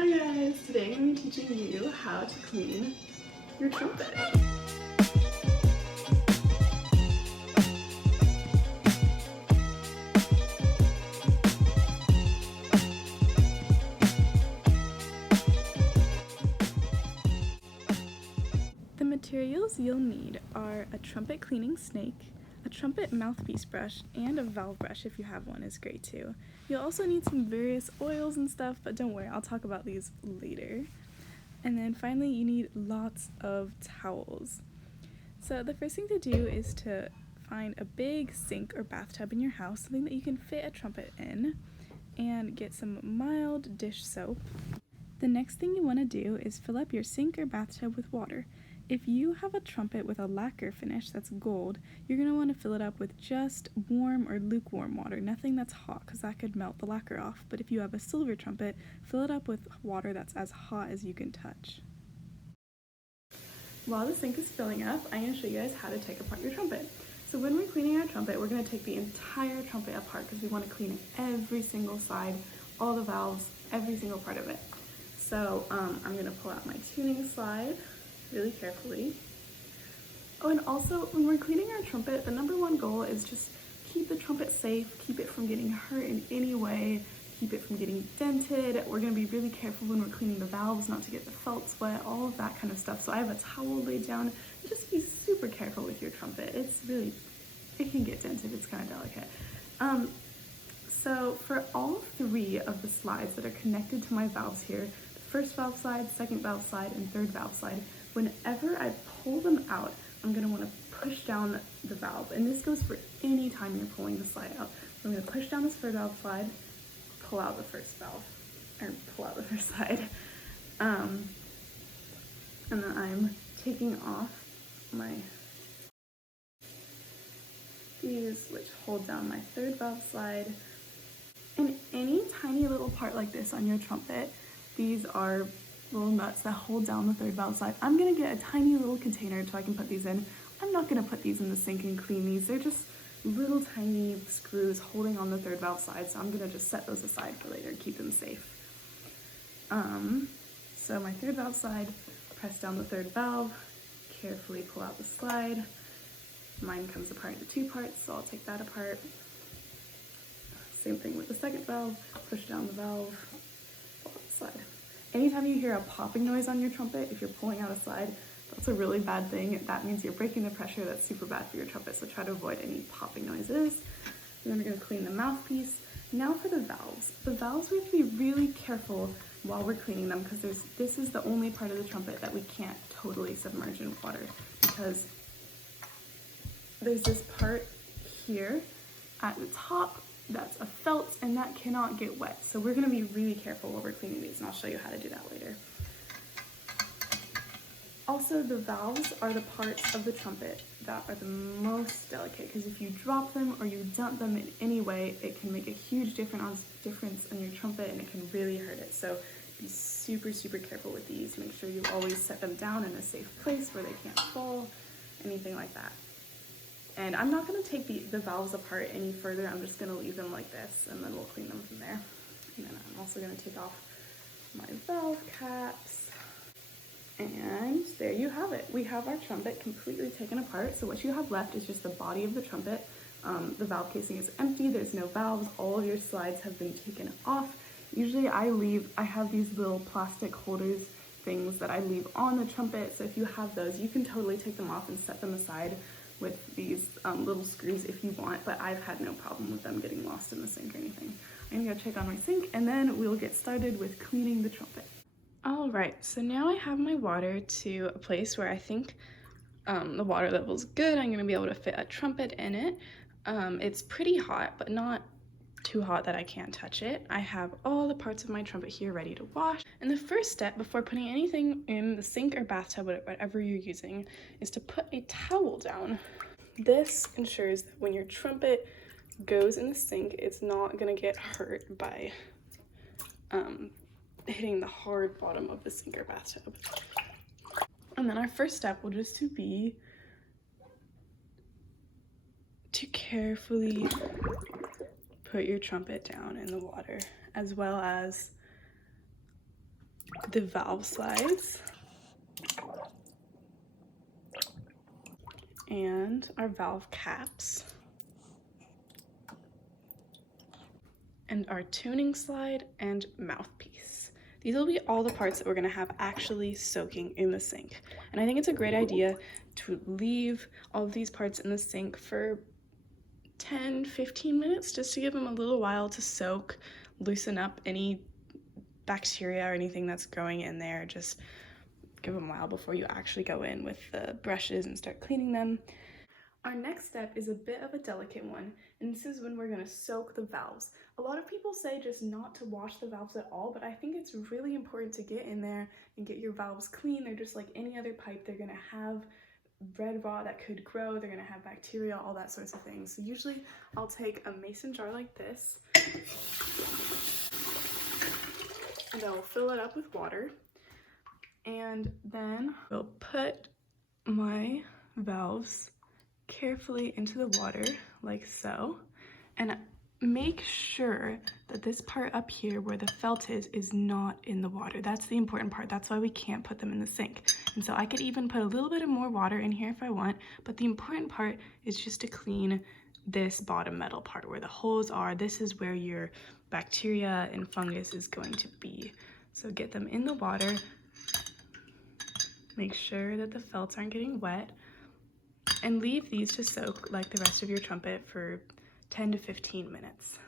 Hi guys, today I'm teaching you how to clean your trumpet. The materials you'll need are a trumpet cleaning snake, a trumpet mouthpiece brush, and a valve brush if you have one is great too. You'll also need some various oils and stuff, but don't worry, I'll talk about these later. And then finally you need lots of towels. So the first thing to do is to find a big sink or bathtub in your house, something that you can fit a trumpet in, and get some mild dish soap. The next thing you want to do is fill up your sink or bathtub with water. If you have a trumpet with a lacquer finish that's gold, you're going to want to fill it up with just warm or lukewarm water, nothing that's hot because that could melt the lacquer off. But if you have a silver trumpet, fill it up with water that's as hot as you can touch. While the sink is filling up, I'm going to show you guys how to take apart your trumpet. So when we're cleaning our trumpet, we're going to take the entire trumpet apart because we want to clean every single side, all the valves, every single part of it. So I'm going to pull out my tuning slide really carefully. Oh, and also when we're cleaning our trumpet, the number one goal is just keep the trumpet safe, keep it from getting hurt in any way, keep it from getting dented. We're going to be really careful when we're cleaning the valves not to get the felts wet, all of that kind of stuff. So I have a towel laid down. Just be super careful with your trumpet. It can get dented, it's kind of delicate. So for all three of the slides that are connected to my valves here, the first valve slide, second valve slide, and third valve slide, whenever I pull them out, I'm going to want to push down the valve. And this goes for any time you're pulling the slide out. So I'm going to push down this third valve slide, pull out the first valve, or pull out the first slide. And then I'm taking off these, which hold down my third valve slide. And any tiny little part like this on your trumpet, these are little nuts that hold down the third valve slide. I'm gonna get a tiny little container so I can put these in. I'm not gonna put these in the sink and clean these. They're just little tiny screws holding on the third valve slide, so I'm gonna just set those aside for later and keep them safe. So my third valve slide, press down the third valve, carefully pull out the slide. Mine comes apart into two parts, so I'll take that apart. Same thing with the second valve, push down the valve, pull out the slide. Anytime you hear a popping noise on your trumpet, if you're pulling out a slide, that's a really bad thing. That means you're breaking the pressure. That's super bad for your trumpet, so try to avoid any popping noises. And then we're going to clean the mouthpiece. Now for the valves. The valves, we have to be really careful while we're cleaning them because this is the only part of the trumpet that we can't totally submerge in water because there's this part here at the top that's a felt and that cannot get wet. So we're gonna be really careful while we're cleaning these, and I'll show you how to do that later. Also, the valves are the parts of the trumpet that are the most delicate because if you drop them or you dump them in any way, it can make a huge difference on your trumpet and it can really hurt it. So be super, super careful with these. Make sure you always set them down in a safe place where they can't fall, anything like that. And I'm not going to take the valves apart any further. I'm just going to leave them like this, and then we'll clean them from there. And then I'm also going to take off my valve caps. And there you have it. We have our trumpet completely taken apart. So what you have left is just the body of the trumpet. The valve casing is empty. There's no valves. All of your slides have been taken off. Usually I have these little plastic holders things that I leave on the trumpet. So if you have those, you can totally take them off and set them aside with these little screws if you want, but I've had no problem with them getting lost in the sink or anything. I'm gonna go check on my sink and then we'll get started with cleaning the trumpet. All right, so now I have my water to a place where I think the water level's good. I'm gonna be able to fit a trumpet in it. It's pretty hot, but not too hot that I can't touch it. I have all the parts of my trumpet here ready to wash. And the first step before putting anything in the sink or bathtub, whatever you're using, is to put a towel down. This ensures that when your trumpet goes in the sink, it's not gonna get hurt by hitting the hard bottom of the sink or bathtub. And then our first step will just be to carefully put your trumpet down in the water, as well as the valve slides and our valve caps and our tuning slide and mouthpiece. These will be all the parts that we're gonna have actually soaking in the sink. And I think it's a great idea to leave all of these parts in the sink for 10-15 minutes just to give them a little while to soak, loosen up any bacteria or anything that's growing in there. Just give them a while before you actually go in with the brushes and start cleaning them. Our next step is a bit of a delicate one, and this is when we're going to soak the valves. A lot of people say just not to wash the valves at all, but I think it's really important to get in there and get your valves clean. They're just like any other pipe. They're going to have red rot that could grow, they're going to have bacteria, all that sorts of things. So usually I'll take a mason jar like this and I'll fill it up with water, and then I'll put my valves carefully into the water like so, and make sure that this part up here where the felt is not in the water. That's the important part. That's why we can't put them in the sink. And so I could even put a little bit of more water in here if I want, but the important part is just to clean this bottom metal part where the holes are. This is where your bacteria and fungus is going to be. So get them in the water, make sure that the felts aren't getting wet, and leave these to soak like the rest of your trumpet for 10 to 15 minutes.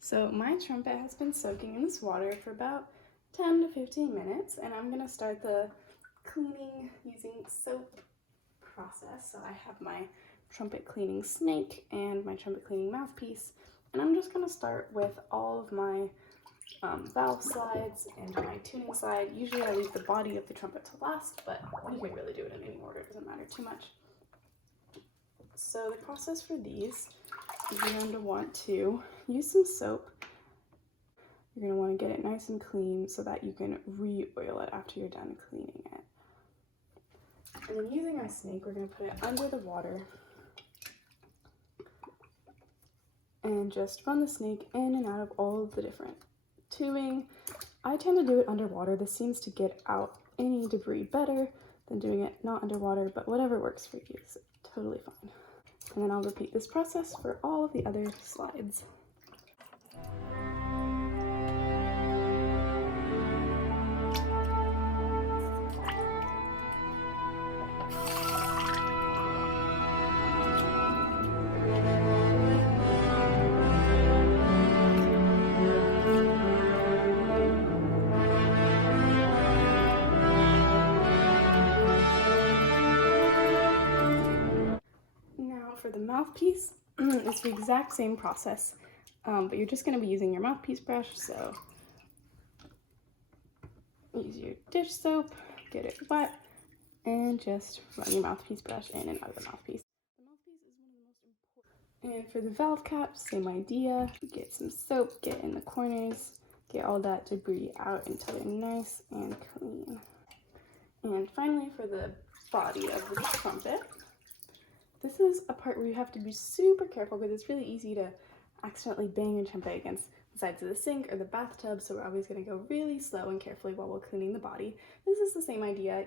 So my trumpet has been soaking in this water for about 10 to 15 minutes, and I'm gonna start the cleaning using soap process. So I have my trumpet cleaning snake and my trumpet cleaning mouthpiece, and I'm just gonna start with all of my valve slides and my tuning slide. Usually I leave the body of the trumpet to last, but you can really do it in any order, it doesn't matter too much. So the process for these, you're going to want to use some soap. You're going to want to get it nice and clean so that you can re-oil it after you're done cleaning it. And then using our snake, we're going to put it under the water and just run the snake in and out of all of the different tubing. I tend to do it underwater. This seems to get out any debris better than doing it not underwater, but whatever works for you is totally fine. And then I'll repeat this process for all of the other slides. For the mouthpiece, it's the exact same process, but you're just going to be using your mouthpiece brush. So use your dish soap, get it wet, and just run your mouthpiece brush in and out of the mouthpiece. The mouthpiece is one of the most important. And for the valve caps, same idea. Get some soap, get in the corners, get all that debris out until they're nice and clean. And finally, for the body of the trumpet, this is a part where you have to be super careful because it's really easy to accidentally bang your trumpet against the sides of the sink or the bathtub, so we're always going to go really slow and carefully while we're cleaning the body. This is the same idea.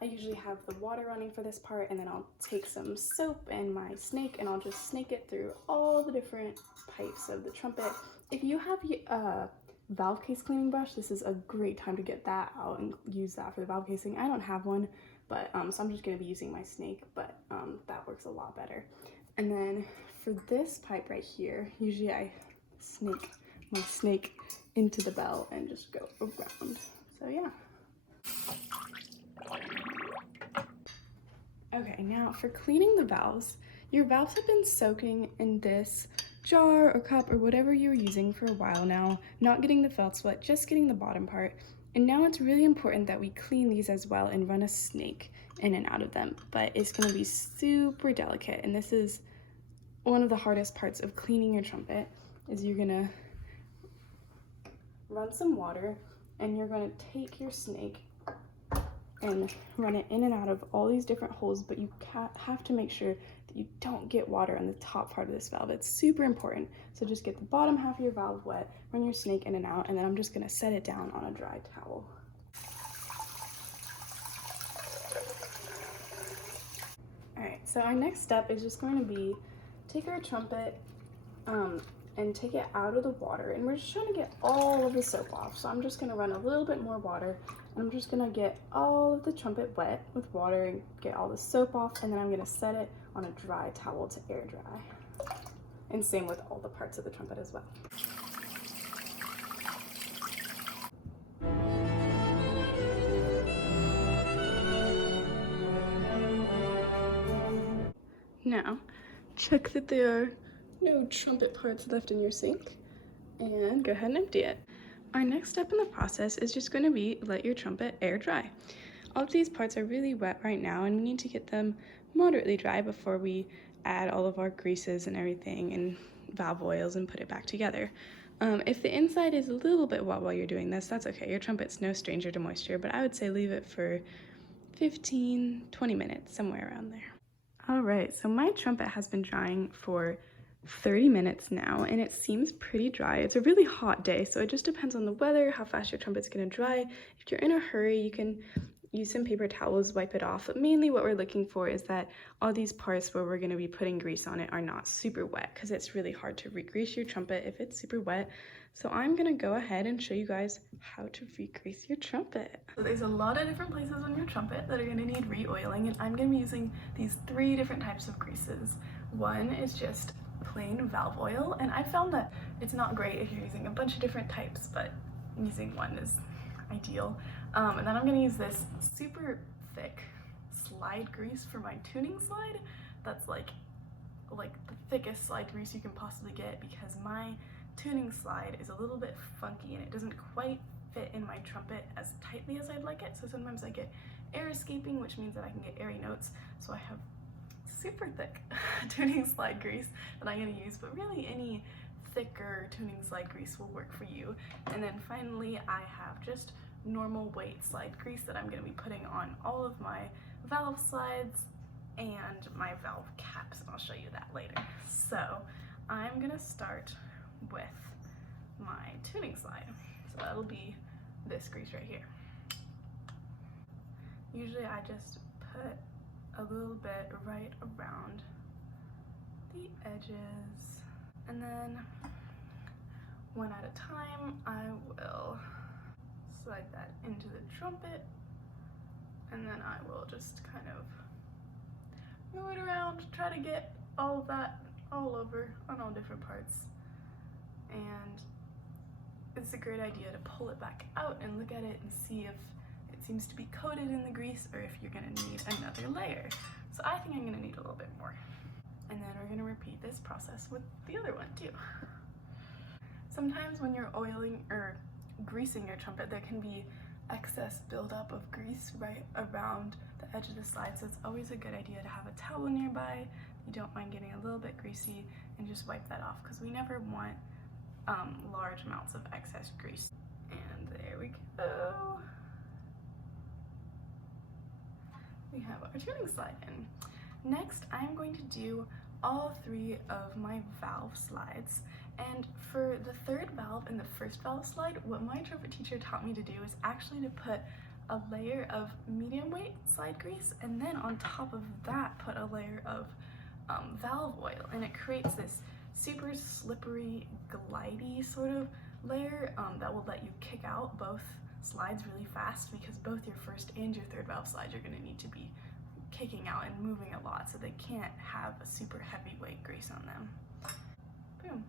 I usually have the water running for this part, and then I'll take some soap and my snake and I'll just snake it through all the different pipes of the trumpet. If you have a valve case cleaning brush, this is a great time to get that out and use that for the valve casing. I don't have one, but so I'm just going to be using my snake, but that works a lot better. And then for this pipe right here, usually I snake my snake into the bell and just go around. So yeah. Okay, now for cleaning the valves, your valves have been soaking in this jar or cup or whatever you're using for a while now, not getting the felt wet, just getting the bottom part. And now it's really important that we clean these as well and run a snake in and out of them, but it's going to be super delicate, and this is one of the hardest parts of cleaning your trumpet. Is you're going to run some water and you're going to take your snake and run it in and out of all these different holes, but you have to make sure that that you don't get water on the top part of this valve. It's super important. So just get the bottom half of your valve wet, run your snake in and out, and then I'm just gonna set it down on a dry towel. All right, so our next step is just going to be take our trumpet and take it out of the water, and we're just trying to get all of the soap off. So I'm just gonna run a little bit more water, and I'm just gonna get all of the trumpet wet with water and get all the soap off, and then I'm gonna set it on a dry towel to air dry. And same with all the parts of the trumpet as well. Now, check that there are no trumpet parts left in your sink, and go ahead and empty it. Our next step in the process is just going to be let your trumpet air dry. All of these parts are really wet right now, and we need to get them moderately dry before we add all of our greases and everything and valve oils and put it back together. If the inside is a little bit wet while you're doing this, that's okay. Your trumpet's no stranger to moisture, but I would say leave it for 15-20 minutes, somewhere around there. All right, so my trumpet has been drying for 30 minutes now, and it seems pretty dry. It's a really hot day, so it just depends on the weather, how fast your trumpet's gonna dry. If you're in a hurry, you can use some paper towels, wipe it off. But mainly what we're looking for is that all these parts where we're gonna be putting grease on it are not super wet, because it's really hard to re-grease your trumpet if it's super wet. So I'm gonna go ahead and show you guys how to re-grease your trumpet. So there's a lot of different places on your trumpet that are gonna need re-oiling, and I'm gonna be using these 3 different types of greases. One is just plain valve oil, and I found that it's not great if you're using a bunch of different types, but using one is ideal. And then I'm gonna use this super thick slide grease for my tuning slide. That's like the thickest slide grease you can possibly get, because my tuning slide is a little bit funky and it doesn't quite fit in my trumpet as tightly as I'd like it. So sometimes I get air escaping, which means that I can get airy notes. So I have super thick tuning slide grease that I'm gonna use, but really any thicker tuning slide grease will work for you. And then finally, I have just normal weight slide grease that I'm gonna be putting on all of my valve slides and my valve caps, and I'll show you that later. So I'm gonna start with my tuning slide. So that'll be this grease right here. Usually I just put a little bit right around the edges, and then one at a time I will slide that into the trumpet, and then I will just kind of move it around, try to get all of that all over on all different parts. And it's a great idea to pull it back out and look at it and see if it seems to be coated in the grease or if you're gonna need another layer. So I think I'm gonna need a little bit more. And then we're gonna repeat this process with the other one too. Sometimes when you're oiling or greasing your trumpet, there can be excess buildup of grease right around the edge of the slide, so it's always a good idea to have a towel nearby. You don't mind getting a little bit greasy, and just wipe that off, because we never want large amounts of excess grease. And there we go. We have our tuning slide in. Next, I'm going to do all 3 of my valve slides. And for the 3rd valve and the 1st valve slide, what my trumpet teacher taught me to do is actually to put a layer of medium weight slide grease, and then on top of that put a layer of valve oil, and it creates this super slippery, glidey sort of layer that will let you kick out both slides really fast, because both your 1st and your 3rd valve slides are going to need to be kicking out and moving a lot, so they can't have a super heavyweight grease on them. Boom.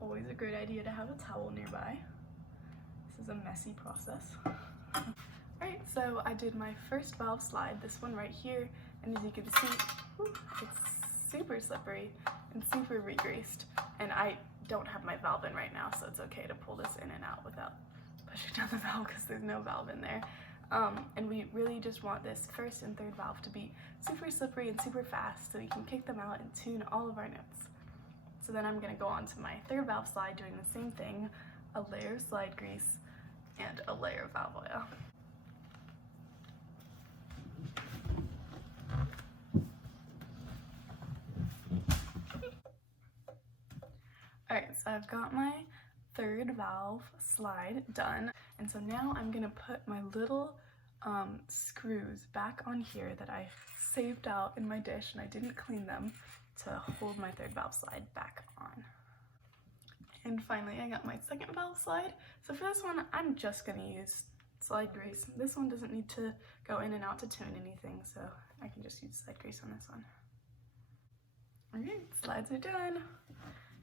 Always a great idea to have a towel nearby. This is a messy process. Alright, so I did my 1st valve slide, this one right here, and as you can see, it's super slippery and super re-greased, and I don't have my valve in right now, so it's okay to pull this in and out without pushing down the valve, because there's no valve in there. And we really just want this 1st and 3rd valve to be super slippery and super fast, so we can kick them out and tune all of our notes. So then I'm going to go on to my 3rd valve slide, doing the same thing, a layer of slide grease and a layer of valve oil. Alright, so I've got my third valve slide done, and so now I'm gonna put my little screws back on here that I saved out in my dish and I didn't clean them to hold my third valve slide back on. And finally I got my second valve slide. So for this one I'm just gonna use slide grease. This one doesn't need to go in and out to tune anything, so I can just use slide grease on this one. Okay, slides are done.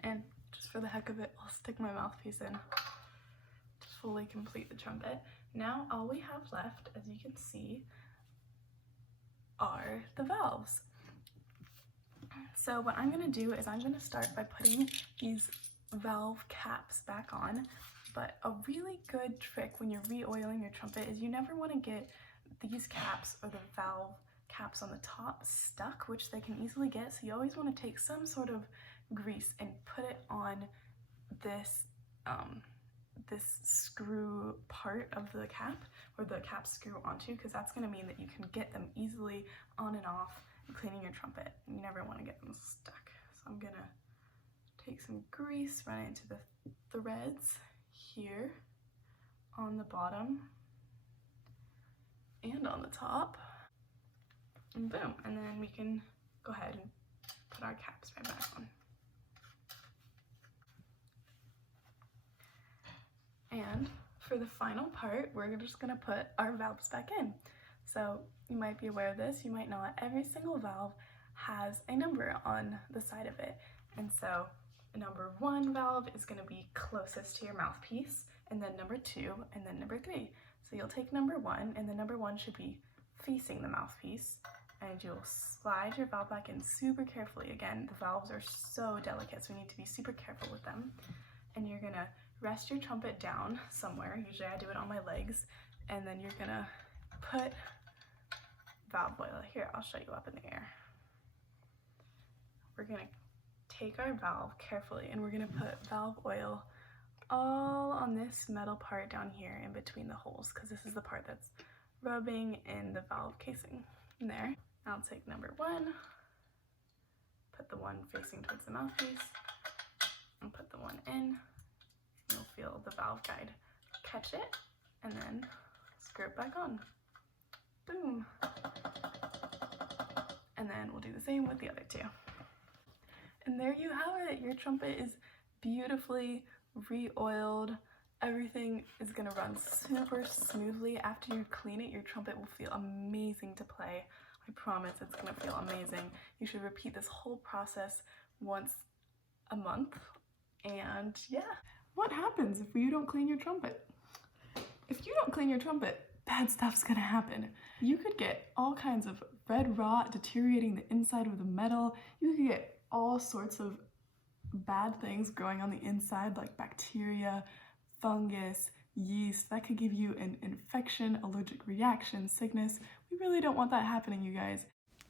And just for the heck of it, I'll stick my mouthpiece in to fully complete the trumpet. Now all we have left, as you can see, are the valves. So what I'm gonna do is I'm gonna start by putting these valve caps back on, but a really good trick when you're re-oiling your trumpet is you never wanna get these caps or the valve caps on the top stuck, which they can easily get, so you always wanna take some sort of grease and put it on this this screw part of the cap, where the caps screw onto, because that's going to mean that you can get them easily on and off cleaning your trumpet. You never want to get them stuck. So I'm gonna take some grease, run it into the threads here on the bottom and on the top, and boom, and then we can go ahead and put our caps right back on. And for the final part, we're just gonna put our valves back in. So you might be aware of this, you might not. Every single valve has a number on the side of it. And so number 1 valve is gonna be closest to your mouthpiece, and then number 2, and then number 3. So you'll take number 1, and the number 1 should be facing the mouthpiece, and you'll slide your valve back in super carefully. Again, the valves are so delicate, so we need to be super careful with them. And you're gonna rest your trumpet down somewhere. Usually I do it on my legs. And then you're gonna put valve oil. Here, I'll show you up in the air. We're gonna take our valve carefully and we're gonna put valve oil all on this metal part down here in between the holes, because this is the part that's rubbing in the valve casing. In there, I'll take number 1, put the one facing towards the mouthpiece, and put the one in. You'll feel the valve guide catch it, and then screw it back on. Boom. And then we'll do the same with the other 2. And there you have it. Your trumpet is beautifully re-oiled. Everything is gonna run super smoothly. After you clean it, your trumpet will feel amazing to play. I promise it's gonna feel amazing. You should repeat this whole process once a month. And yeah. What happens if you don't clean your trumpet? If you don't clean your trumpet, bad stuff's gonna happen. You could get all kinds of red rot deteriorating the inside of the metal. You could get all sorts of bad things growing on the inside, like bacteria, fungus, yeast. That could give you an infection, allergic reaction, sickness. We really don't want that happening, you guys.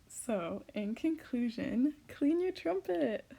So, in conclusion, clean your trumpet.